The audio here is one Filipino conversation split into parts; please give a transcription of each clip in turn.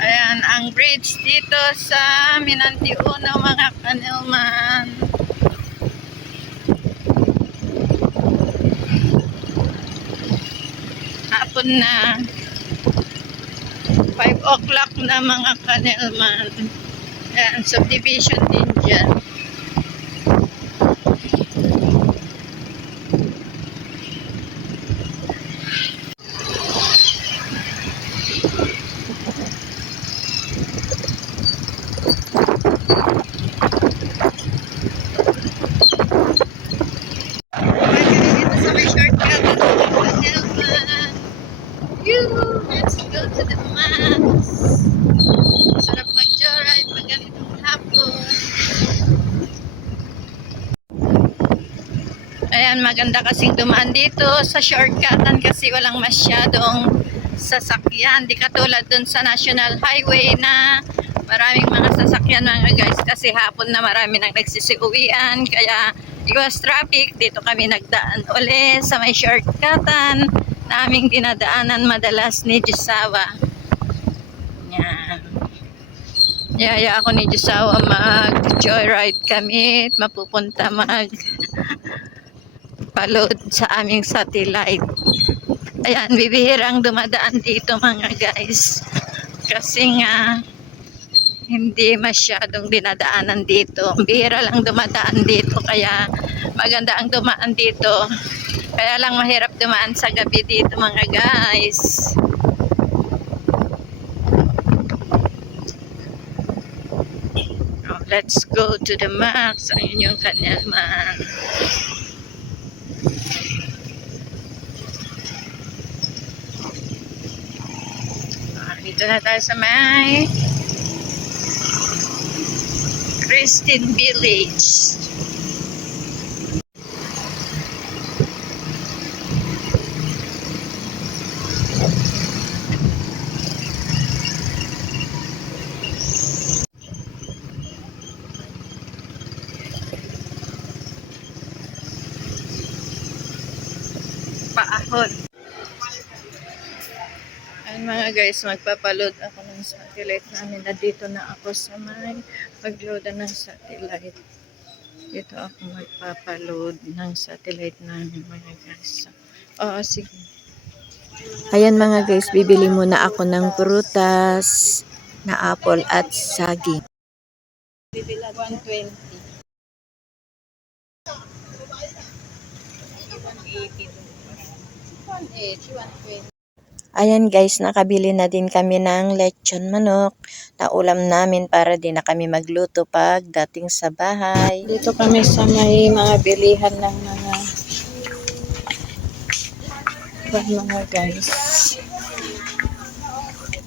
ayan ang bridge dito sa Minantiuno mga kanelman hapon na 5 o'clock na mga kanelman Ayan, subdivision din dyan. Dito sa may shortcut. Kanelman. Yoo! Let's go to the max. Sarap mag-joyride pag ganitong hapon. Ayan, maganda kasing dumaan dito sa shortcutan kasi walang masyadong sasakyan. Di katulad dun sa National Highway na maraming mga sasakyan mga guys kasi hapon na marami nang nagsisiuwian kaya iwas traffic. Dito kami nagdaan uli sa may shortcutan naming dinadaanan madalas ni Jisawa. Yan. Yaya ako ni Jisawa mag-joyride kami. Mapupunta mag palod sa aming satellite. Ayan, bibihirang dumadaan dito mga guys. Kasi nga, hindi masyadong dinadaanan dito. Bihira lang dumadaan dito, kaya maganda ang dumaan dito. Kaya lang mahirap dumaan sa gabi dito mga guys. Let's go to the max. Ang inyong kanyang man. Ah, Dito na tayo sa may Christine Village. Paahon. Ayun mga guys, magpapaload ako ng satellite namin. Nandito na ako sa may pagload ng satellite. Dito ako magpapaload ng satellite namin mga guys. Oo, sige. Ayan mga guys, bibili muna ako ng prutas na apple at saging. 120. 180, 120. Ayan guys, nakabili na din kami ng lechon manok na ulam namin para din na kami magluto pag dating sa bahay. Dito kami sa may mga bilihan ng mga ba mga guys.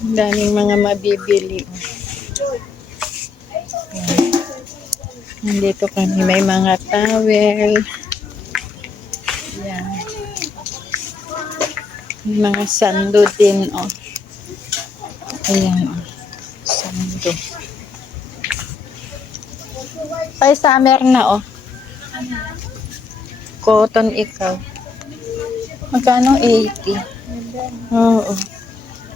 Ang daming mga mabibili. Nandito kami may mga towel. Mga sando din, oh. Ayan, oh. Sando. Ay, summer na, oh. Cotton ikaw. Magkano? 80. Oo.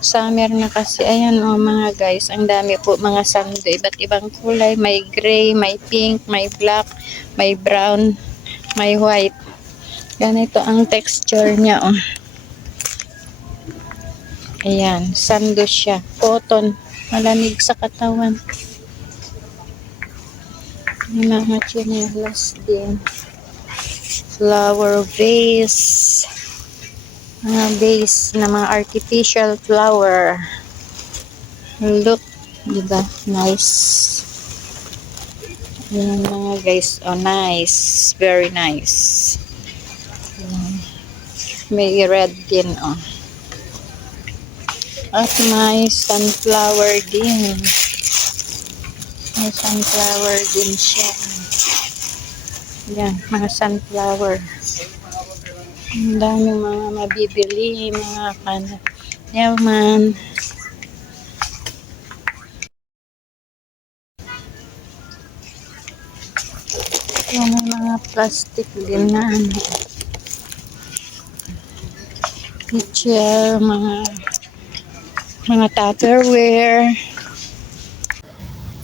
Summer na kasi. Ayan, oh, mga guys. Ang dami po mga sando. Iba't ibang kulay. May gray, may pink, may black, may brown, may white. Ganito ang texture niya, oh. Ayan, sando siya. Cotton. Malamig sa katawan. May mga chinelas din. Flower vase. Mga vase na mga artificial flower. Look, di ba? Nice. Ayan mga guys. Oh, nice. Very nice. Ayan. May red din, oh. At may sunflower din. May sunflower din siya. Yan, mga sunflower. Ang dami mga mabibili, mga kan yaman. Yung may mga plastic din na ano. Pitcher, mga mga tupperware.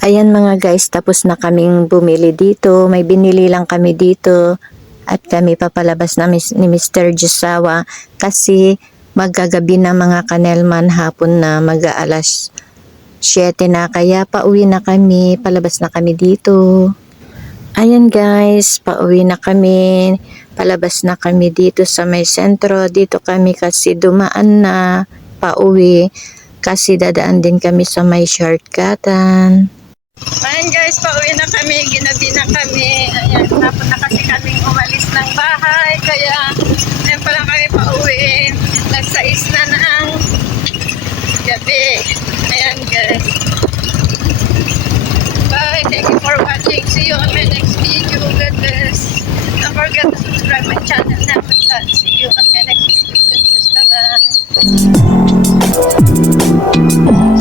Ayan mga guys, tapos na kaming bumili dito. May binili lang kami dito. At kami papalabas na ni Mr. Josawa kasi magagabi na mga kanelman hapon na mag-aalas 7 na. Kaya pauwi na kami, palabas na kami dito. Ayan guys, pauwi na kami. Palabas na kami dito sa may sentro. Dito kami kasi dumaan na pauwi. Kasi dadaan din kami sa may shortcutan. Ayan guys, pauwi na kami, ginabi na kami. Ayan, tapos na kasi kaming umalis ng bahay. Kaya, ayan pa lang kami pauwi. Nagsais na ng gabi. Ayan guys. Bye. Thank you for watching. See you on my next video. God bless. Don't forget to subscribe my channel na. See you